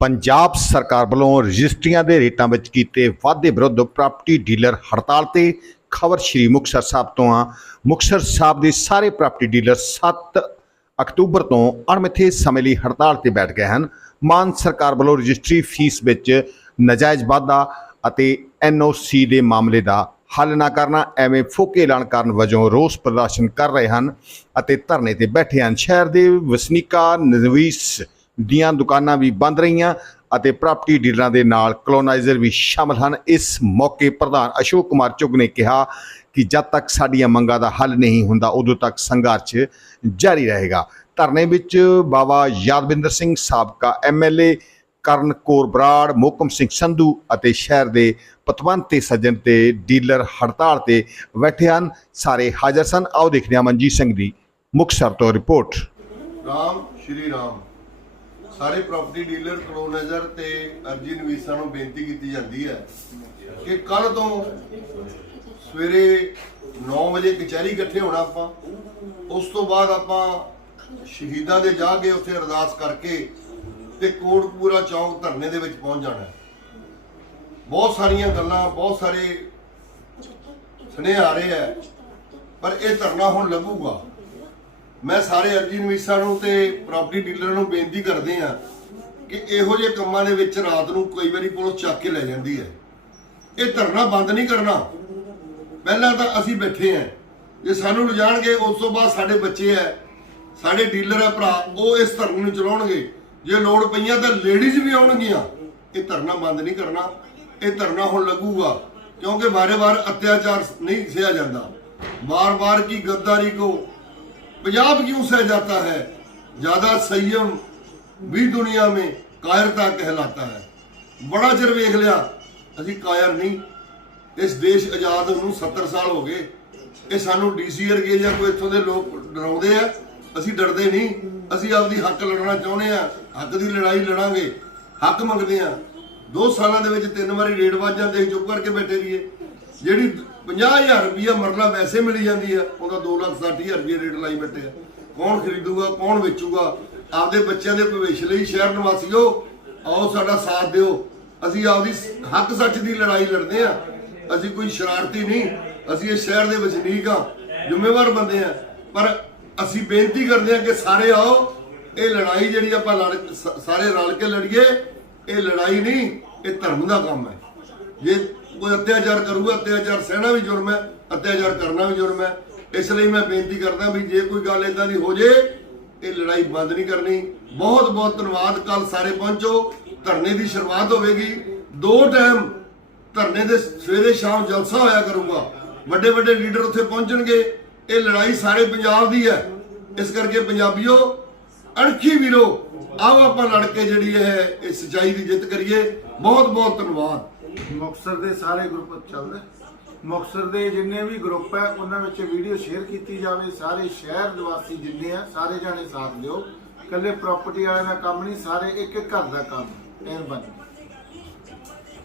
ਪੰਜਾਬ ਸਰਕਾਰ ਵੱਲੋਂ ਰਜਿਸਟਰੀਆਂ ਦੇ ਰੇਟਾਂ ਵਿੱਚ ਕੀਤੇ ਵਾਧੇ ਵਿਰੁੱਧ ਪ੍ਰਾਪਰਟੀ ਡੀਲਰ ਹੜਤਾਲ ਤੇ ਖਬਰ ਸ਼੍ਰੀ ਮੁਕਤਸਰ ਸਾਹਿਬ ਤੋਂ ਆ। ਮੁਕਤਸਰ ਸਾਹਿਬ ਦੇ ਸਾਰੇ ਪ੍ਰਾਪਰਟੀ ਡੀਲਰ 7 ਅਕਤੂਬਰ ਤੋਂ ਅਣਮਿੱਥੇ ਸਮੇਂ ਲਈ ਹੜਤਾਲ ਤੇ ਬੈਠ ਗਏ ਹਨ। ਮਾਨ ਸਰਕਾਰ ਵੱਲੋਂ ਰਜਿਸਟਰੀ ਫੀਸ ਵਿੱਚ ਨਜਾਇਜ਼ ਵਾਧਾ ਅਤੇ ਐਨਓਸੀ ਦੇ ਮਾਮਲੇ ਦਾ ਹੱਲ ਨਾ ਕਰਨਾ, ਐਵੇਂ ਫੋਕੇ ਐਲਾਨ ਕਰਨ ਵਜੋਂ ਰੋਸ ਪ੍ਰਦਰਸ਼ਨ ਕਰ ਰਹੇ ਹਨ ਅਤੇ ਧਰਨੇ ਤੇ ਬੈਠੇ ਹਨ। ਸ਼ਹਿਰ ਦੇ ਵਸਨੀਕਾ ਨਜ਼ਵੀਸ ਦੀਆਂ ਦੁਕਾਨਾਂ ਵੀ ਬੰਦ ਰਹੀਆਂ ਅਤੇ ਪ੍ਰਾਪਰਟੀ ਡੀਲਰਾਂ ਦੇ ਨਾਲ ਕਲੋਨਾਈਜ਼ਰ ਵੀ ਸ਼ਾਮਲ ਹਨ। ਇਸ ਮੌਕੇ ਪ੍ਰਧਾਨ ਅਸ਼ੋਕ ਕੁਮਾਰ ਚੁੱਗ ਨੇ ਕਿਹਾ ਕਿ ਜਦ ਤੱਕ ਸਾਡੀਆਂ ਮੰਗਾਂ ਦਾ ਹੱਲ ਨਹੀਂ ਹੁੰਦਾ, ਉਦੋਂ ਤੱਕ ਸੰਘਰਸ਼ ਜਾਰੀ ਰਹੇਗਾ। ਧਰਨੇ ਵਿੱਚ ਬਾਬਾ ਯਾਦਵਿੰਦਰ ਸਿੰਘ ਸਾਬਕਾ ਐਮਐਲਏ ਕਰਨ ਕੌਰ ਬਰਾੜ ਮੋਕਮ ਸਿੰਘ ਸੰਧੂ ਅਤੇ ਸ਼ਹਿਰ ਦੇ ਪਤਵੰਤੇ ਸੱਜਣ ਤੇ ਡੀਲਰ ਹੜਤਾਲ ਤੇ ਬੈਠੇ ਹਨ। ਸਾਰੇ ਹਾਜ਼ਰ ਸਨ। ਆਓ ਦੇਖਦੇ ਹਾਂ ਮਨਜੀਤ ਸਿੰਘ ਦੀ ਮੁਕਤਸਰ ਤੋਂ ਰਿਪੋਰਟ। ਰਾਮ, ਸ਼੍ਰੀ ਰਾਮ। ਸਾਰੇ ਪ੍ਰਾਪਰਟੀ ਡੀਲਰ ਕਲੋਨਜ਼ਰ ਤੇ ਅਰਜੀ ਨਵੀਸਾਂ ਨੂੰ ਬੇਨਤੀ ਕੀਤੀ ਜਾਂਦੀ ਹੈ ਕਿ ਕੱਲ ਤੋਂ ਸਵੇਰੇ 9 ਵਜੇ ਕਚਹਿਰੀ ਇਕੱਠੇ ਹੋਣਾ ਆਪਾਂ। ਉਸ ਤੋਂ ਬਾਅਦ ਆਪਾਂ ਸ਼ਹੀਦਾਂ ਦੇ ਜਾ ਕੇ ਉੱਥੇ ਅਰਦਾਸ ਕਰਕੇ ਤੇ ਕੋਟਪੂਰਾ ਚੌਂਕ ਧਰਨੇ ਦੇ ਵਿੱਚ ਪਹੁੰਚ ਜਾਣਾ ਬਹੁਤ ਸਾਰੀਆਂ ਗੱਲਾਂ, ਬਹੁਤ ਸਾਰੇ ਸੁਨੇਹੇ ਆ ਰਹੇ ਆ ਪਰ ਇਹ ਧਰਨਾ ਹੁਣ ਲੱਗੂਗਾ। ਮੈਂ ਸਾਰੇ ਅਰਜੀ ਨਵੀਸਾਂ ਨੂੰ ਤੇ ਪ੍ਰਾਪਰਟੀ ਡੀਲਰਾਂ ਨੂੰ ਬੇਨਤੀ ਕਰਦੇ ਆ ਕਿ ਇਹੋ ਜਿਹੇ ਕੰਮਾਂ ਦੇ ਵਿੱਚ ਰਾਤ ਨੂੰ ਕਈ ਵਾਰੀ ਪੁਲਿਸ ਚੱਕ ਕੇ ਲੈ ਜਾਂਦੀ ਹੈ। ਇਹ ਧਰਨਾ ਬੰਦ ਨਹੀਂ ਕਰਨਾ। ਪਹਿਲਾਂ ਤਾਂ ਅਸੀਂ ਬੈਠੇ ਆ ਜੇ ਸਾਨੂੰ ਲਿਜਾਣਗੇ, ਉਸ ਤੋਂ ਬਾਅਦ ਸਾਡੇ ਬੱਚੇ ਆ ਸਾਡੇ ਡੀਲਰ ਆ ਭਰਾ, ਉਹ ਇਸ ਧਰਨੇ ਨੂੰ ਚਲਾਉਣਗੇ। ਜੇ ਲੋੜ ਪਈਆਂ ਤਾਂ ਲੇਡੀਜ਼ ਵੀ ਆਉਣਗੀਆਂ। ਇਹ ਧਰਨਾ ਬੰਦ ਨਹੀਂ ਕਰਨਾ। ਇਹ ਧਰਨਾ ਹੁਣ ਲੱਗੂਗਾ, ਕਿਉਂਕਿ ਵਾਰੇ-ਵਾਰ ਅਤਿਆਚਾਰ ਨਹੀਂ ਸਿਆ ਜਾਂਦਾ। ਵਾਰ-ਵਾਰ ਕੀ ਗੱਦਾਰੀ ਕੋ पंजाब क्यों सह जाता है ज्यादा संयम भी दुनिया में कायरता कहलाता है बड़ा ਚਿਰ ਵੇਖ ਲਿਆ ਅਸੀਂ ਕਾਇਰ ਨਹੀਂ ਇਸ ਦੇਸ਼ ਆਜ਼ਾਦ ਨੂੰ 70 ਸਾਲ ਹੋ ਗਏ ਇਹ ਸਾਨੂੰ ਡੀਸੀ ਵਰਗੇ ਜਾਂ ਕੋਈ ਇੱਥੋਂ ਦੇ ਲੋਕ ਡਰਾਉਂਦੇ ਆ ਅਸੀਂ ਡਰਦੇ ਨਹੀਂ ਅਸੀਂ ਆਪਦੀ ਹੱਕ ਲੜਨਾ ਚਾਹੁੰਦੇ ਆ ਹੱਕ ਦੀ ਲੜਾਈ ਲੜਾਂਗੇ ਹੱਕ ਮੰਗਦੇ ਆ ਦੋ ਸਾਲਾਂ ਦੇ ਵਿੱਚ ਤਿੰਨ ਵਾਰੀ ਰੇਡ ਵੱਜ ਜਾਂਦੇ ਸੀ ਚੁੱਪ ਕਰਕੇ ਬੈਠੇ ਰਹੀਏ ਜਿਹੜੀ 50000 ਰੁਪਇਆ ਮਰਲਾ ਵੈਸੇ ਮਿਲੀ ਜਾਂਦੀ ਆ, ਉਹਦਾ 260000 ਰੁਪਇਆ ਰੇਟ ਲਾਈ ਬੈਠੇ ਆ। ਕੌਣ ਖਰੀਦੂਗਾ, ਕੌਣ ਵੇਚੂਗਾ? ਆਪਦੇ ਬੱਚਿਆਂ ਦੇ ਭਵਿੱਖ ਲਈ ਸ਼ਹਿਰ ਨਿਵਾਸੀਓ, ਆਓ ਸਾਡਾ ਸਾਥ ਦਿਓ। ਅਸੀਂ ਆਪਦੀ ਹੱਕ ਸੱਚ ਦੀ ਲੜਾਈ ਲੜਦੇ ਆ। ਅਸੀਂ ਕੋਈ ਸ਼ਰਾਰਤੀ ਨਹੀਂ, ਅਸੀਂ ਇਸ ਸ਼ਹਿਰ ਦੇ ਵਸਨੀਕ ਆ, ਜ਼ਿੰਮੇਵਾਰ ਬੰਦੇ ਆ। ਪਰ ਅਸੀਂ ਬੇਨਤੀ ਕਰਦੇ ਆ ਕਿ ਸਾਰੇ ਆਓ, ਇਹ ਲੜਾਈ ਜਿਹੜੀ ਆਪਾਂ ਸਾਰੇ ਰਲ ਕੇ ਲੜੀਏ, ਇਹ ਲੜਾਈ ਨਹੀਂ, ਇਹ ਧਰਮ ਦਾ ਕੰਮ ਹੈ। ਜੇ ਕੋਈ ਅਤਿਆਚਾਰ ਕਰੂਗਾ, ਅਤਿਆਚਾਰ ਸਹਿਣਾ ਵੀ ਜੁਰਮ ਹੈ, ਅਤਿਆਚਾਰ ਕਰਨਾ ਵੀ ਜੁਰਮ ਹੈ। ਇਸ ਲਈ ਮੈਂ ਬੇਨਤੀ ਕਰਦਾ ਵੀ ਜੇ ਕੋਈ ਗੱਲ ਇਦਾਂ ਦੀ ਹੋ ਜੇ, ਇਹ ਲੜਾਈ ਬੰਦ ਨਹੀਂ ਕਰਨੀ। ਬਹੁਤ ਬਹੁਤ ਧੰਨਵਾਦ। ਕੱਲ ਸਾਰੇ ਪਹੁੰਚੋ। ਧਰਨੇ ਦੀ ਸ਼ੁਰੂਆਤ ਹੋਵੇਗੀ। ਦੋ ਟਾਈਮ ਧਰਨੇ ਦੇ ਸਵੇਰੇ ਸ਼ਾਮ ਜਲਸਾ ਹੋਇਆ ਕਰੂਗਾ। ਵੱਡੇ ਵੱਡੇ ਲੀਡਰ ਉੱਥੇ ਪਹੁੰਚਣਗੇ। ਇਹ ਲੜਾਈ ਸਾਰੇ ਪੰਜਾਬ ਦੀ ਹੈ। ਇਸ ਕਰਕੇ ਪੰਜਾਬੀਓ, ਅਣਖੀ ਵੀਰੋ ਆਓ ਆਪਾਂ ਲੜ ਕੇ ਜਿਹੜੀ ਹੈ ਇਹ ਸਚਾਈ ਦੀ ਜਿੱਤ ਕਰੀਏ। ਬਹੁਤ ਬਹੁਤ ਧੰਨਵਾਦ। ਮੁਕਤਸਰ ਦੇ ਸਾਰੇ ਗਰੁੱਪ ਚੱਲਦੇ ਮੁਕਤਸਰ ਦੇ ਜਿੰਨੇ ਵੀ ਗਰੁੱਪ ਹੈ, ਉਹਨਾਂ ਵਿੱਚ ਵੀਡੀਓ ਸ਼ੇਅਰ ਕੀਤੀ ਜਾਵੇ। ਸਾਰੇ ਸ਼ਹਿਰ ਨਿਵਾਸੀ ਜਿੰਨੇ ਆ, ਸਾਰੇ ਜਾਣੇ ਸਾਥ ਦਿਓ। ਇਕੱਲੇ ਪ੍ਰਾਪਰਟੀ ਵਾਲਿਆਂ ਦਾ ਕੰਮ ਨਹੀਂ, ਸਾਰੇ ਇੱਕ ਇੱਕ ਘਰ ਦਾ ਕੰਮ। ਮਿਹਰਬਾਨੀ।